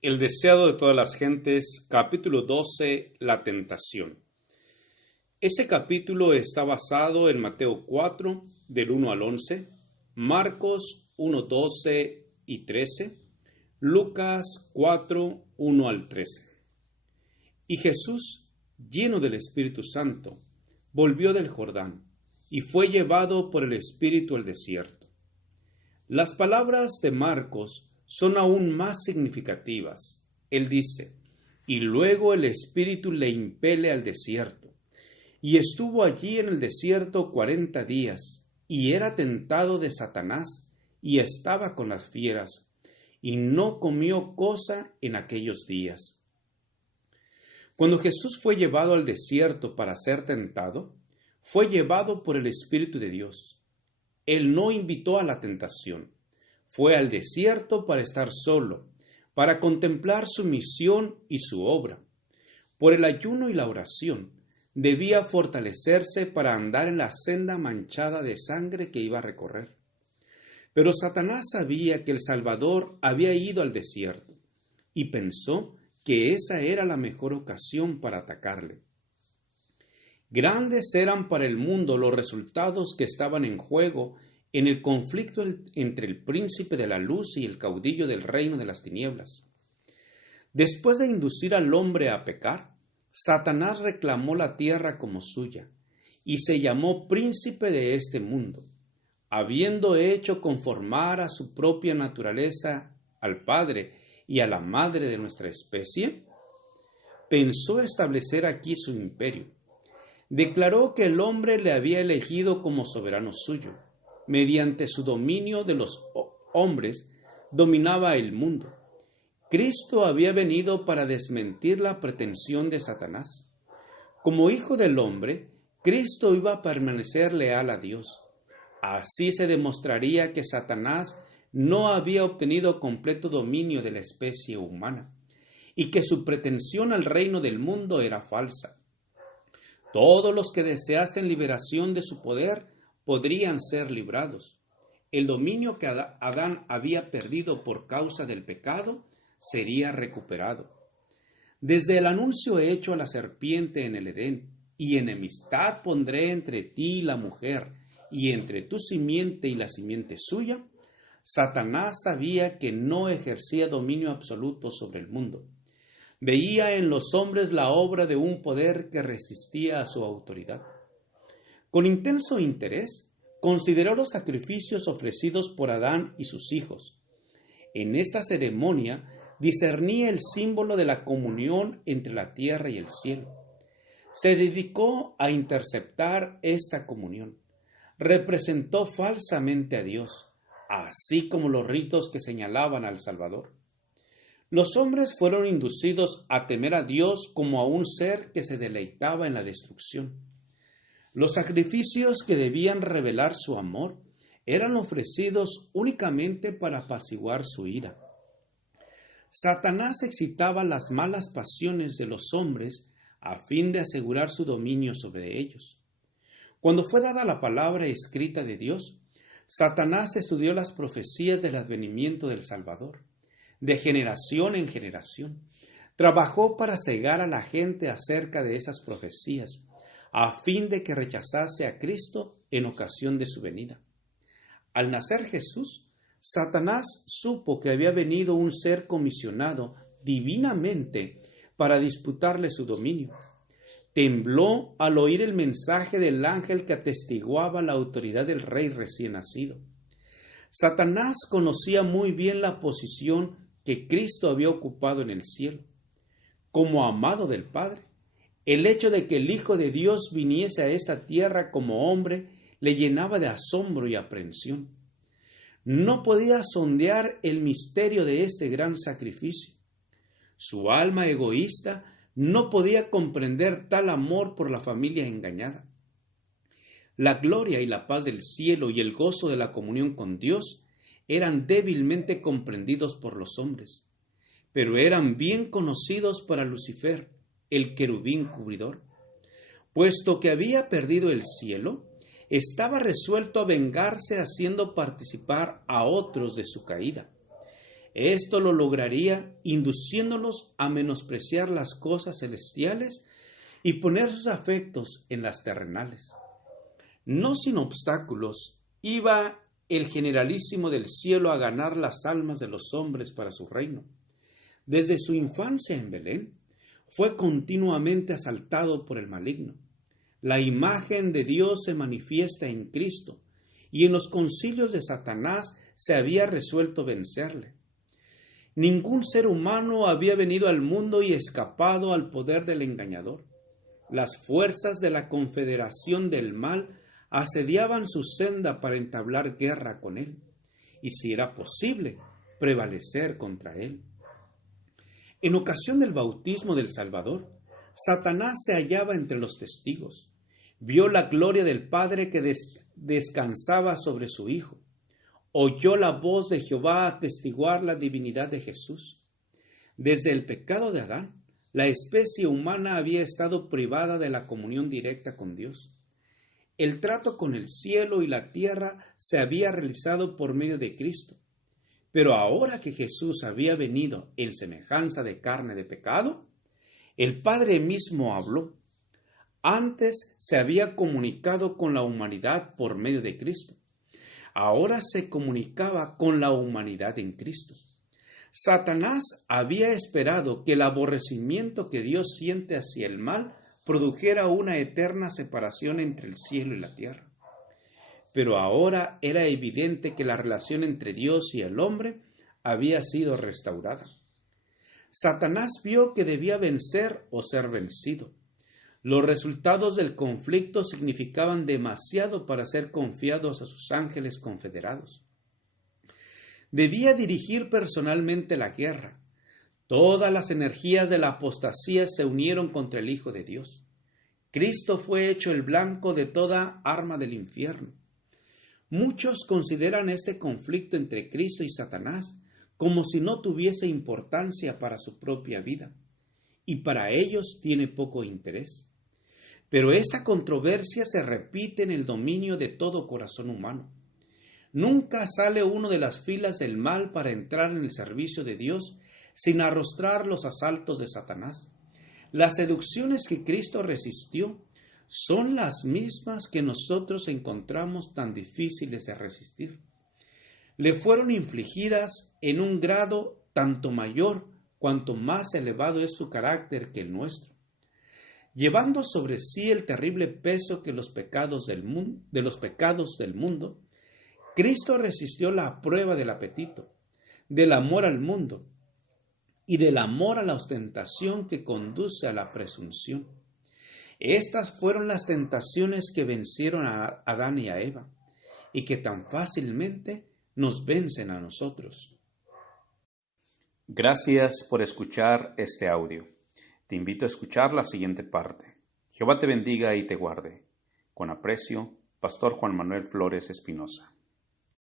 El deseado de todas las gentes, capítulo 12, la tentación. Este capítulo está basado en Mateo 4, del 1 al 11, Marcos 1, 12 y 13, Lucas 4, 1 al 13. Y Jesús, lleno del Espíritu Santo, volvió del Jordán y fue llevado por el Espíritu al desierto. Las palabras de Marcos son aún más significativas. Él dice, y luego el Espíritu le impele al desierto, y estuvo allí en el desierto 40 días, y era tentado de Satanás, y estaba con las fieras, y no comió cosa en aquellos días. Cuando Jesús fue llevado al desierto para ser tentado, fue llevado por el Espíritu de Dios. Él no invitó a la tentación. Fue al desierto para estar solo, para contemplar su misión y su obra. Por el ayuno y la oración, debía fortalecerse para andar en la senda manchada de sangre que iba a recorrer. Pero Satanás sabía que el Salvador había ido al desierto y pensó que esa era la mejor ocasión para atacarle. Grandes eran para el mundo los resultados que estaban en juego en el conflicto entre el príncipe de la luz y el caudillo del reino de las tinieblas. Después de inducir al hombre a pecar, Satanás reclamó la tierra como suya y se llamó príncipe de este mundo, habiendo hecho conformar a su propia naturaleza al padre y a la madre de nuestra especie. Pensó establecer aquí su imperio. Declaró que el hombre le había elegido como soberano suyo. Mediante su dominio de los hombres, dominaba el mundo. Cristo había venido para desmentir la pretensión de Satanás. Como hijo del hombre, Cristo iba a permanecer leal a Dios. Así se demostraría que Satanás no había obtenido completo dominio de la especie humana y que su pretensión al reino del mundo era falsa. Todos los que deseasen liberación de su poder podrían ser librados. El dominio que Adán había perdido por causa del pecado sería recuperado. Desde el anuncio hecho a la serpiente en el Edén, y enemistad pondré entre ti y la mujer, y entre tu simiente y la simiente suya, Satanás sabía que no ejercía dominio absoluto sobre el mundo. Veía en los hombres la obra de un poder que resistía a su autoridad. Con intenso interés, consideró los sacrificios ofrecidos por Adán y sus hijos. En esta ceremonia discernía el símbolo de la comunión entre la tierra y el cielo. Se dedicó a interceptar esta comunión. Representó falsamente a Dios, así como los ritos que señalaban al Salvador. Los hombres fueron inducidos a temer a Dios como a un ser que se deleitaba en la destrucción. Los sacrificios que debían revelar su amor eran ofrecidos únicamente para apaciguar su ira. Satanás excitaba las malas pasiones de los hombres a fin de asegurar su dominio sobre ellos. Cuando fue dada la palabra escrita de Dios, Satanás estudió las profecías del advenimiento del Salvador, de generación en generación. Trabajó para cegar a la gente acerca de esas profecías, a fin de que rechazase a Cristo en ocasión de su venida. Al nacer Jesús, Satanás supo que había venido un ser comisionado divinamente para disputarle su dominio. Tembló al oír el mensaje del ángel que atestiguaba la autoridad del rey recién nacido. Satanás conocía muy bien la posición que Cristo había ocupado en el cielo. Como amado del Padre, el hecho de que el Hijo de Dios viniese a esta tierra como hombre le llenaba de asombro y aprensión. No podía sondear el misterio de ese gran sacrificio. Su alma egoísta no podía comprender tal amor por la familia engañada. La gloria y la paz del cielo y el gozo de la comunión con Dios eran débilmente comprendidos por los hombres, pero eran bien conocidos para Lucifer, el querubín cubridor. Puesto que había perdido el cielo, estaba resuelto a vengarse haciendo participar a otros de su caída. Esto lo lograría induciéndolos a menospreciar las cosas celestiales y poner sus afectos en las terrenales. No sin obstáculos, iba el generalísimo del cielo a ganar las almas de los hombres para su reino. Desde su infancia en Belén, fue continuamente asaltado por el maligno. La imagen de Dios se manifiesta en Cristo, y en los concilios de Satanás se había resuelto vencerle. Ningún ser humano había venido al mundo y escapado al poder del engañador. Las fuerzas de la confederación del mal asediaban su senda para entablar guerra con él, y si era posible, prevalecer contra él. En ocasión del bautismo del Salvador, Satanás se hallaba entre los testigos. Vio la gloria del Padre que descansaba sobre su Hijo. Oyó la voz de Jehová atestiguar la divinidad de Jesús. Desde el pecado de Adán, la especie humana había estado privada de la comunión directa con Dios. El trato con el cielo y la tierra se había realizado por medio de Cristo. Pero ahora que Jesús había venido en semejanza de carne de pecado, el Padre mismo habló. Antes se había comunicado con la humanidad por medio de Cristo. Ahora se comunicaba con la humanidad en Cristo. Satanás había esperado que el aborrecimiento que Dios siente hacia el mal produjera una eterna separación entre el cielo y la tierra. Pero ahora era evidente que la relación entre Dios y el hombre había sido restaurada. Satanás vio que debía vencer o ser vencido. Los resultados del conflicto significaban demasiado para ser confiados a sus ángeles confederados. Debía dirigir personalmente la guerra. Todas las energías de la apostasía se unieron contra el Hijo de Dios. Cristo fue hecho el blanco de toda arma del infierno. Muchos consideran este conflicto entre Cristo y Satanás como si no tuviese importancia para su propia vida, y para ellos tiene poco interés. Pero esta controversia se repite en el dominio de todo corazón humano. Nunca sale uno de las filas del mal para entrar en el servicio de Dios sin arrostrar los asaltos de Satanás. Las seducciones que Cristo resistió son las mismas que nosotros encontramos tan difíciles de resistir. Le fueron infligidas en un grado tanto mayor cuanto más elevado es su carácter que el nuestro. Llevando sobre sí el terrible peso de los pecados del mundo, Cristo resistió la prueba del apetito, del amor al mundo y del amor a la ostentación que conduce a la presunción. Estas fueron las tentaciones que vencieron a Adán y a Eva, y que tan fácilmente nos vencen a nosotros. Gracias por escuchar este audio. Te invito a escuchar la siguiente parte. Jehová te bendiga y te guarde. Con aprecio, Pastor Juan Manuel Flores Espinosa.